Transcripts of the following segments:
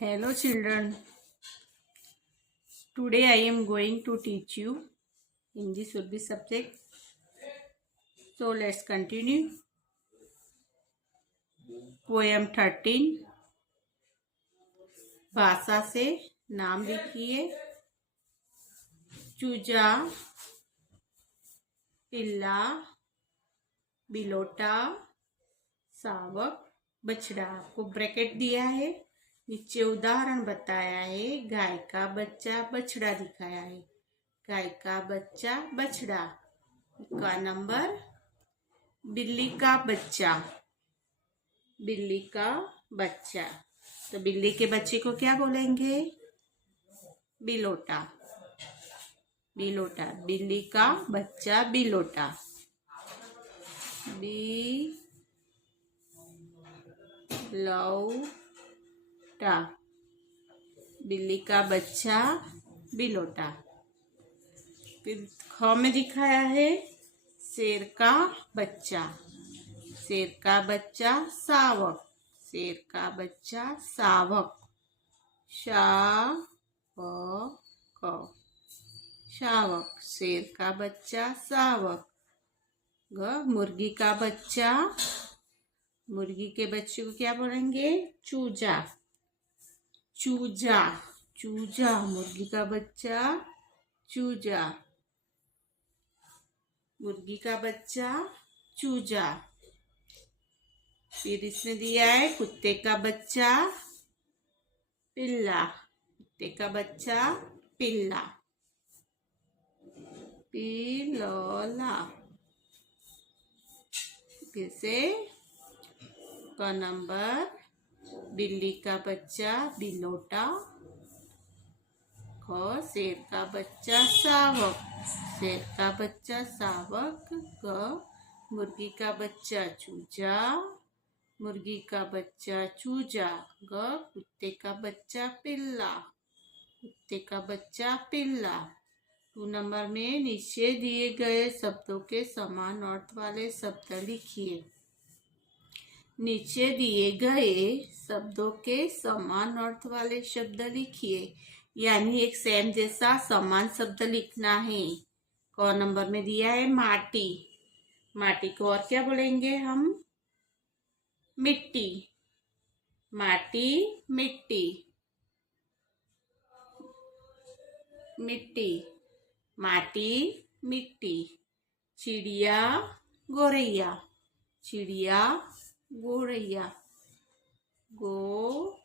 Hello children, today I am going to teach you English will be subject. So let's continue. Poem 13 भाषा से नाम लिखिए। चूजा, पिल्ला, बिलोटा, सावक, बछड़ा। आपको ब्रैकेट दिया है, नीचे उदाहरण बताया है। गाय का बच्चा बछड़ा दिखाया है। गाय का बच्चा बछड़ा का नंबर। बिल्ली का बच्चा, बिल्ली का बच्चा, तो बिल्ली के बच्चे को क्या बोलेंगे? बिलोटा। बिलोटा, बिल्ली का बच्चा बिलोटा। बिलोटा, बिल्ली का बच्चा बिलोटा। फिर ख में दिखाया है शेर का बच्चा। शेर का बच्चा सावक, शेर का बच्चा सावक। शावक, शावक, शेर का बच्चा सावक। मुर्गी का बच्चा, मुर्गी के बच्चे को क्या बोलेंगे? चूजा। चूजा, चूजा, मुर्गी का बच्चा चूजा। मुर्गी का बच्चा चूजा। फिर इसमें दिया है कुत्ते का बच्चा पिल्ला। कुत्ते का बच्चा पिल्ला। पिलोला। फिर से का नंबर। बिल्ली का बच्चा बिलोटा। शेर का बच्चा सावक, शेर का बच्चा सावक। मुर्गी का बच्चा चूजा, मुर्गी का बच्चा चूजा। कुत्ते का बच्चा पिल्ला, कुत्ते का बच्चा पिल्ला। 2 नंबर में नीचे दिए गए शब्दों के समान अर्थ वाले शब्द लिखिए। नीचे दिए गए शब्दों के समान अर्थ वाले शब्द लिखिए, यानी एक सेम जैसा समान शब्द लिखना है। क नंबर में दिया है माटी। माटी को और क्या बोलेंगे हम? मिट्टी। माटी, मिट्टी, मिट्टी, माटी, मिट्टी। चिड़िया, गोरैया, चिड़िया, गोरैया। गोरैया,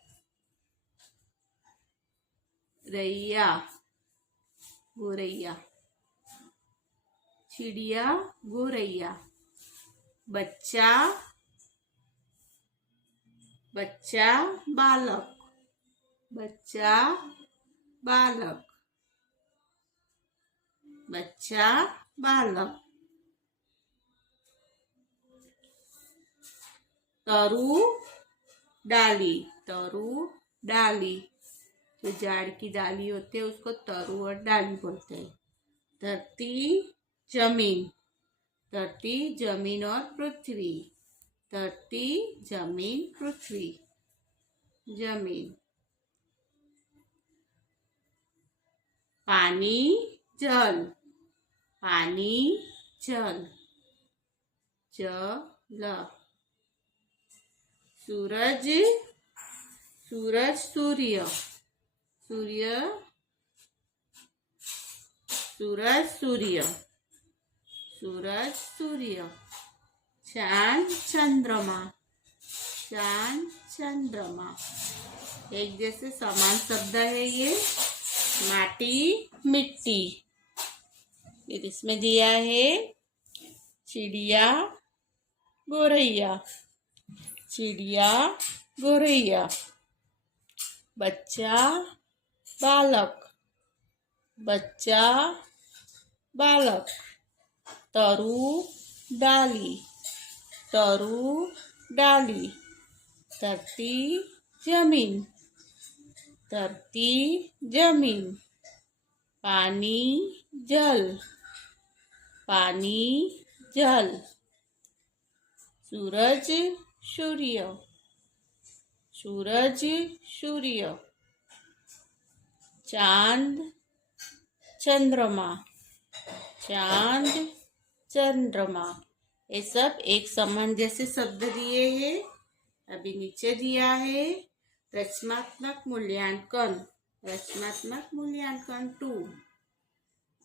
गोरैया, चिड़िया, गोरैया। बच्चा, बच्चा, बालक, बच्चा, बालक, बच्चा, बालक। तरु, डाली, तरु, डाली। जो झाड़ की डाली होते है उसको तरु और डाली बोलते हैं। धरती, जमीन, धरती, जमीन और पृथ्वी। धरती, जमीन, पृथ्वी, जमीन। पानी, जल, पानी, जल, जल। सूरज, सूरज, सूर्य, सूर्य, सूरज, सूर्य, सूरज, सूर्य। चांद, चंद्रमा, चांद, चंद्रमा। एक जैसे समान शब्द है ये। माटी, मिट्टी। फिर इसमें दिया है चिड़िया, गोरैया, चिड़िया, गोरैया। बच्चा, बालक, बच्चा, बालक। तरु, डाली, तरु, डाली। धरती, जमीन, धरती, जमीन। पानी, जल, पानी, जल। सूरज, सूर्य, सूरज सूर्य, चांद चंद्रमा, चांद चंद्रमा, ये सब एक समान जैसे शब्द दिए हैं। अभी नीचे दिया है रचनात्मक मूल्यांकन, रचनात्मक मूल्यांकन 2।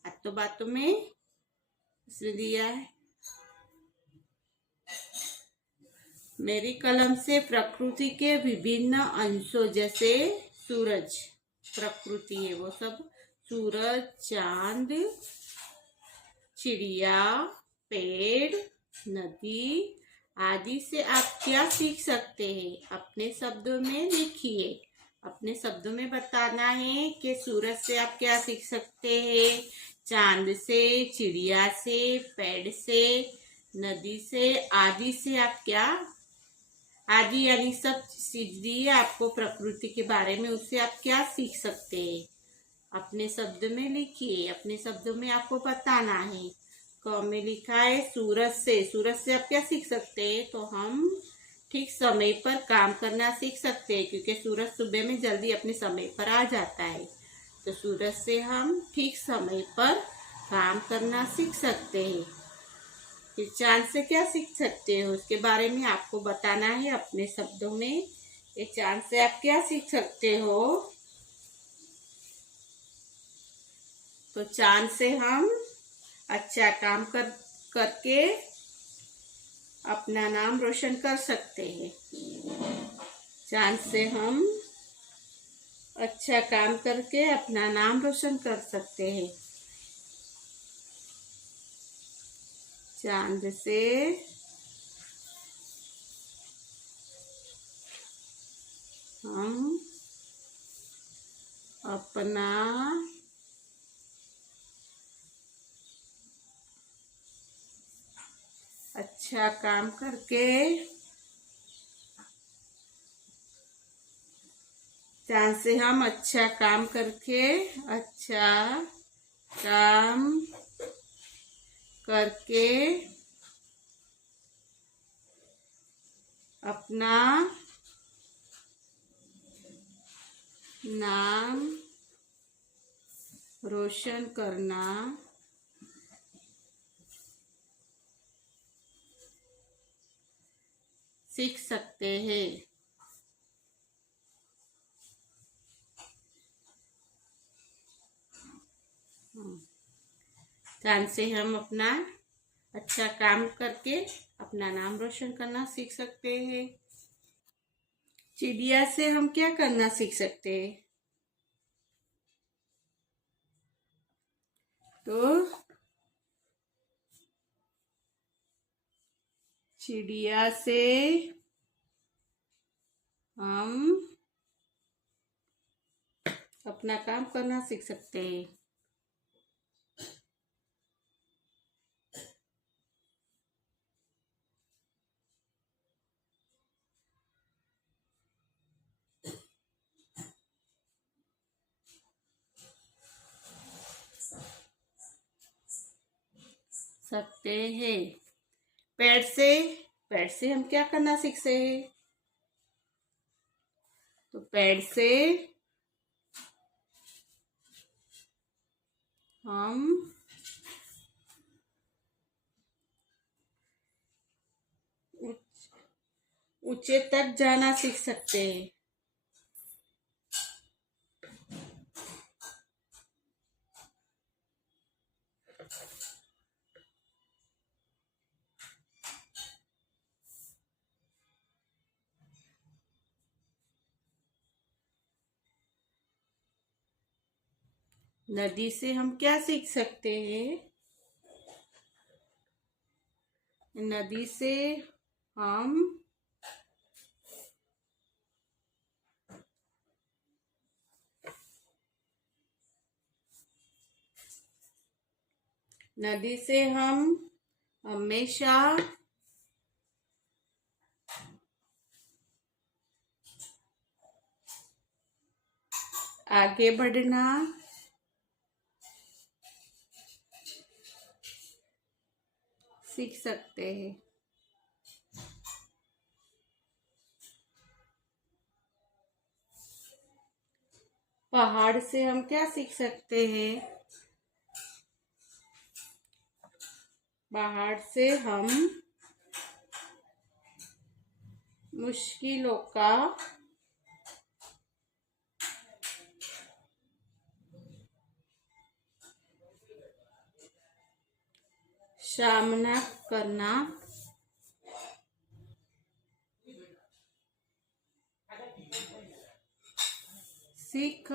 आज तो बातों में इसमें दिया है, मेरी कलम से प्रकृति के विभिन्न अंशों जैसे सूरज, प्रकृति है वो सब, सूरज, चांद, चिड़िया, पेड़, नदी आदि से आप क्या सीख सकते हैं? अपने शब्दों में लिखिए। अपने शब्दों में बताना है कि सूरज से आप क्या सीख सकते हैं, चांद से, चिड़िया से, पेड़ से, नदी से, आदि से आप क्या, आदि यानी सब चीज दी है आपको प्रकृति के बारे में, उससे आप क्या सीख सकते हैं? अपने शब्द में लिखिए। अपने शब्दों में आपको बताना है। क में लिखा है सूरज से, सूरज से आप क्या सीख सकते हैं? तो हम ठीक समय पर काम करना सीख सकते हैं, क्योंकि सूरज सुबह में जल्दी अपने समय पर आ जाता है। तो सूरज से हम ठीक समय पर काम करना सीख सकते हैं। फिर चांद से क्या सीख सकते हो, उसके बारे में आपको बताना है अपने शब्दों में। ये चांद से आप क्या सीख सकते हो? तो चांद से हम अच्छा काम करके अपना नाम रोशन कर सकते हैं। चांद से हम अच्छा काम करके अपना नाम रोशन कर सकते हैं। चांद से हम अपना अच्छा काम करके, चांद से हम अच्छा काम करके, अच्छा काम करके अपना नाम रोशन करना सीख सकते हैं। चांद से हम अपना अच्छा काम करके अपना नाम रोशन करना सीख सकते हैं। चिड़िया से हम क्या करना सीख सकते हैं? तो चिड़िया से हम अपना काम करना सीख सकते हैं। सकते हैं। पेड़ से, पेड़ से हम क्या करना सीखते हैं? तो पेड़ से हम ऊंचे तक जाना सीख सकते हैं। नदी से हम क्या सीख सकते हैं? नदी से हम नदी से हम हमेशा आगे बढ़ना सीख सकते हैं। पहाड़ से हम क्या सीख सकते हैं? पहाड़ से हम मुश्किलों का सामना करना सीख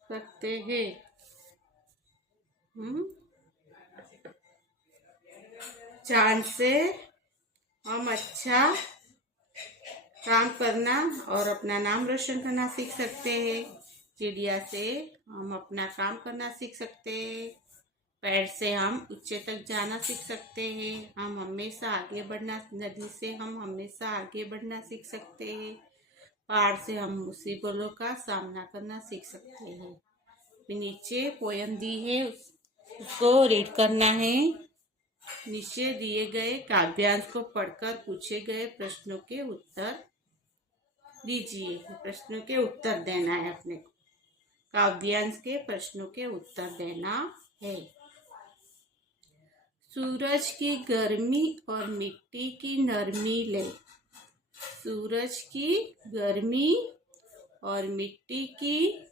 सकते हैं। चांद से हम अच्छा काम करना और अपना नाम रोशन करना सीख सकते हैं। चिड़िया से हम अपना काम करना सीख सकते हैं। पैर से हम ऊंचे तक जाना सीख सकते हैं। हम हमेशा आगे बढ़ना, नदी से हम हमेशा आगे बढ़ना सीख सकते हैं। पहाड़ से हम मुसीबतों का सामना करना सीख सकते हैं। नीचे पोयम दी है, उसको रीड करना है। नीचे दिए गए काव्यांश को पढ़कर पूछे गए प्रश्नों के उत्तर दीजिए। प्रश्नों के उत्तर देना है अपने को। काव्यांश के प्रश्नों के उत्तर देना है। सूरज की गर्मी और मिट्टी की नरमी ले। सूरज की गर्मी और मिट्टी की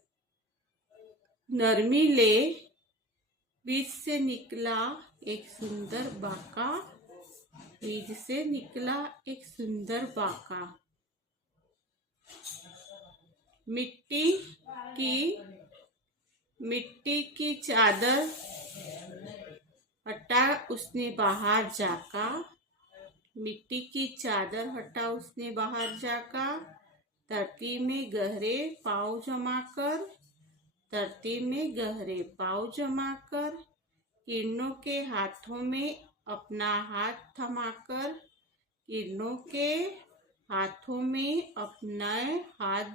नरमी ले, बीज से निकला एक सुंदर बाका। बीज से निकला एक सुंदर बाका। मिट्टी की चादर हटा उसने बाहर जाका। मिट्टी की चादर हटा उसने बाहर जाका। धरती में गहरे पाँव जमाकर, धरती में गहरे पाँव जमाकर, किरणों के हाथों में अपना हाथ थमाकर, किरणों के हाथों में अपना हाथ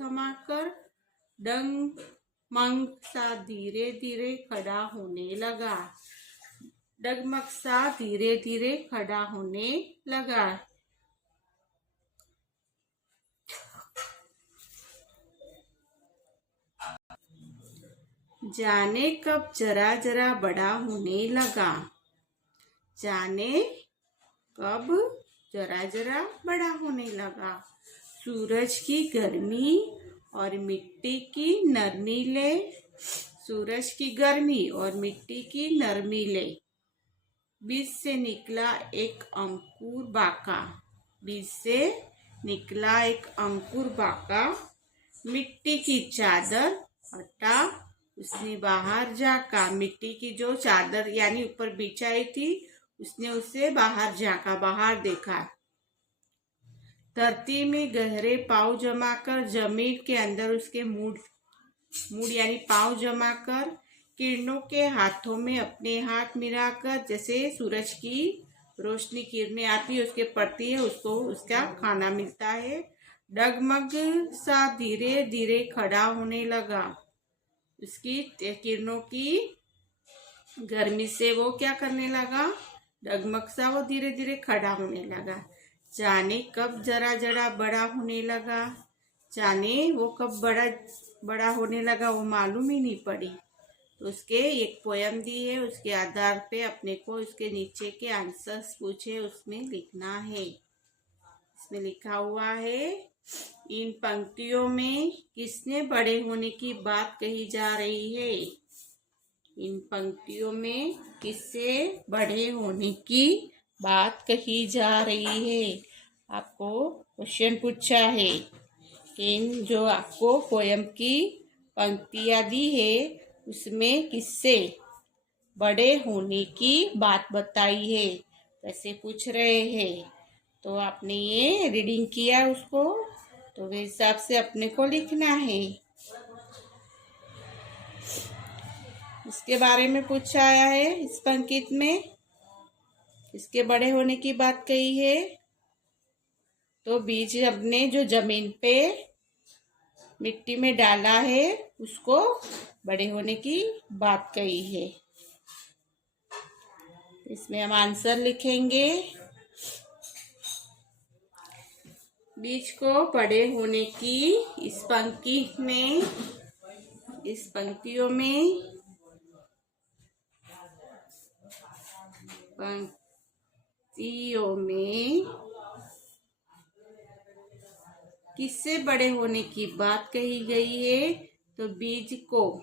थमाकर, डगमग सा धीरे धीरे खड़ा होने लगा। डगमग सा धीरे धीरे खड़ा होने लगा। जाने कब जरा जरा बड़ा होने लगा। जाने कब जरा जरा बड़ा होने लगा। सूरज की गर्मी और मिट्टी की नरमी ले। सूरज की गर्मी और मिट्टी की नरमी ले, बीज से निकला एक अंकुर बाका। बीज से निकला एक अंकुर बाका। मिट्टी की चादर हटा उसने बाहर जाका। मिट्टी की जो चादर यानी ऊपर बिछाई थी, उसने उसे बाहर झांका, बाहर देखा। धरती में गहरे पाँव जमाकर, जमीन के अंदर उसके मूड यानी पाँव जमाकर, किरणों के हाथों में अपने हाथ मिलाकर, जैसे सूरज की रोशनी किरणें आती है उसके पड़ती है, उसको उसका खाना मिलता है। डगमग सा धीरे धीरे खड़ा होने लगा। उसकी किरणों की गर्मी से वो क्या करने लगा? डगमग सा वो धीरे धीरे खड़ा होने लगा। जाने कब जरा जरा बड़ा होने लगा। जाने वो कब बड़ा होने लगा, वो मालूम ही नहीं पड़ी। तो उसके एक पोयम दी है, उसके आधार पे अपने को उसके नीचे के आंसर्स पूछे, उसमें लिखना है। इसमें लिखा हुआ है, इन पंक्तियों में किसने बड़े होने की बात कही जा रही है? इन पंक्तियों में किससे बड़े होने की बात कही जा रही है? आपको क्वेश्चन पूछा है। इन जो आपको पोयम की पंक्तियां दी है, उसमें किससे बड़े होने की बात बताई है, वैसे पूछ रहे हैं। तो आपने ये रीडिंग किया उसको, तो वे हिसाब से अपने को लिखना है। इसके बारे में पूछा आया है इस पंक्ति में, इसके बड़े होने की बात कही है। तो बीज अपने जो जमीन पे मिट्टी में डाला है, उसको बड़े होने की बात कही है। इसमें हम आंसर लिखेंगे। बीज को बड़े होने की इस पंक्तियों में किससे बड़े होने की बात कही गई है? तो बीज को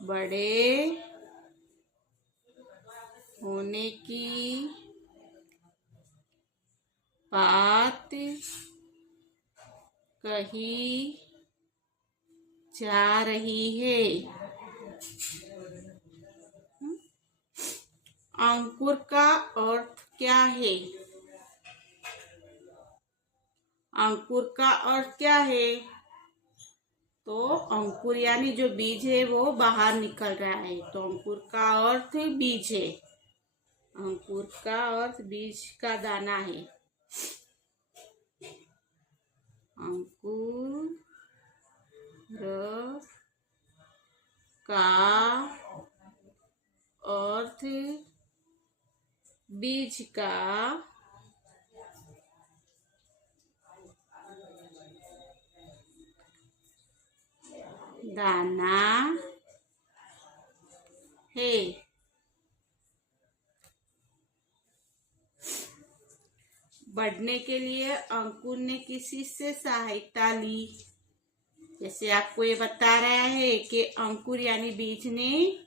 बड़े होने की बात कही जा रही है। अंकुर का अर्थ क्या है? अंकुर का अर्थ क्या है? तो अंकुर यानी जो बीज है वो बाहर निकल रहा है, तो अंकुर का अर्थ बीज है। अंकुर का अर्थ बीज का दाना है। अंकुर का अर्थ बीज का दाना है। बढ़ने के लिए अंकुर ने किसी से सहायता ली? जैसे आपको ये बता रहा है कि अंकुर यानी बीज ने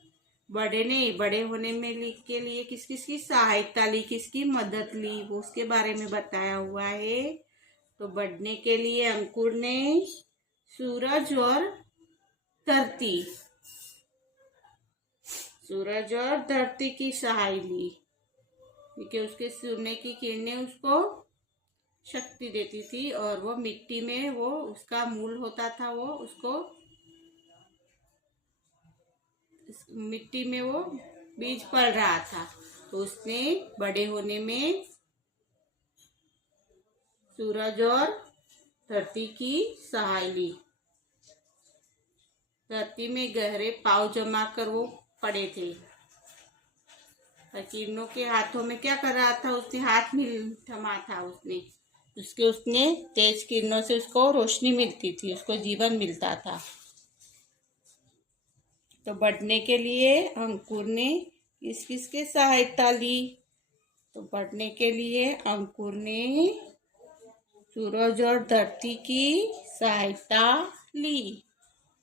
बड़े होने में के लिए किस किस की सहायता ली, किसकी मदद ली, वो उसके बारे में बताया हुआ है। तो बढ़ने के लिए अंकुर ने सूरज और धरती की सहाय ली, क्योंकि उसके सूर्य की किरणें उसको शक्ति देती थी, और वो मिट्टी में वो उसका मूल होता था, वो उसको मिट्टी में वो बीज पल रहा था, तो उसने बड़े होने में सूरज और धरती की सहाय ली। धरती में गहरे पांव जमा कर वो पड़े थे। किरणों के हाथों में क्या कर रहा था? उसने हाथ में थमा था, उसने तेज किरणों से उसको रोशनी मिलती थी, उसको जीवन मिलता था। तो बढ़ने के लिए अंकुर ने किस किस के सहायता ली? तो बढ़ने के लिए अंकुर ने सूरज और धरती की सहायता ली।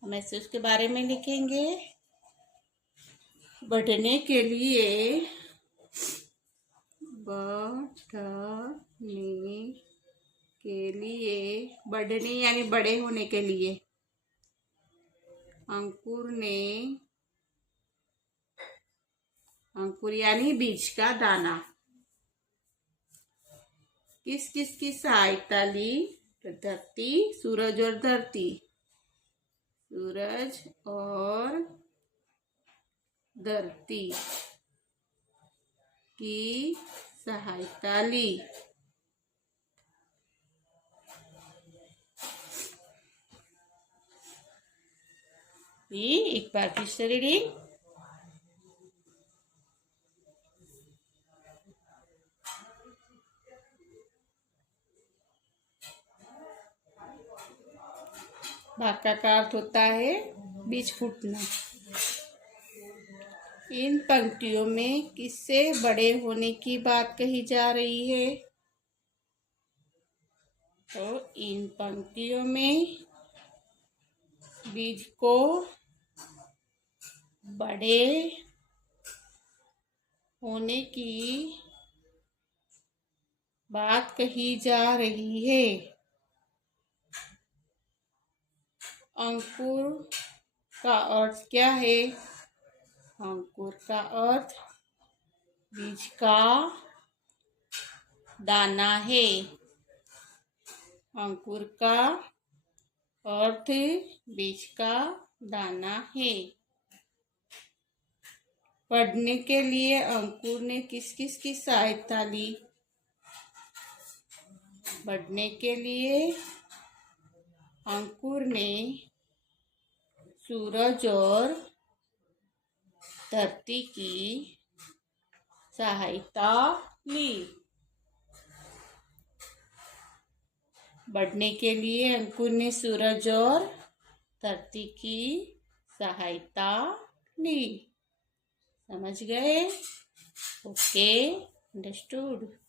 हम ऐसे उसके बारे में लिखेंगे। बढ़ने के लिए बढ़ने यानी बड़े होने के लिए अंकुर यानी बीज का दाना किस किस की सहायता ली? सूरज और धरती की सहायता ली। एक बार फिर से रीडिंग। भाका का अर्थ होता है बीज फूटना। इन पंक्तियों में किससे बड़े होने की बात कही जा रही है? तो इन पंक्तियों में बीज को बड़े होने की बात कही जा रही है। अंकुर का अर्थ क्या है? अंकुर का अर्थ बीज का दाना है। अंकुर का अर्थ बीज का दाना है। बढ़ने के लिए अंकुर ने किस किस की सहायता ली? बढ़ने के लिए अंकुर ने सूरज और धरती की सहायता ली। बढ़ने के लिए अंकुर ने सूरज और धरती की सहायता ली। समझ गए? Okay, understood.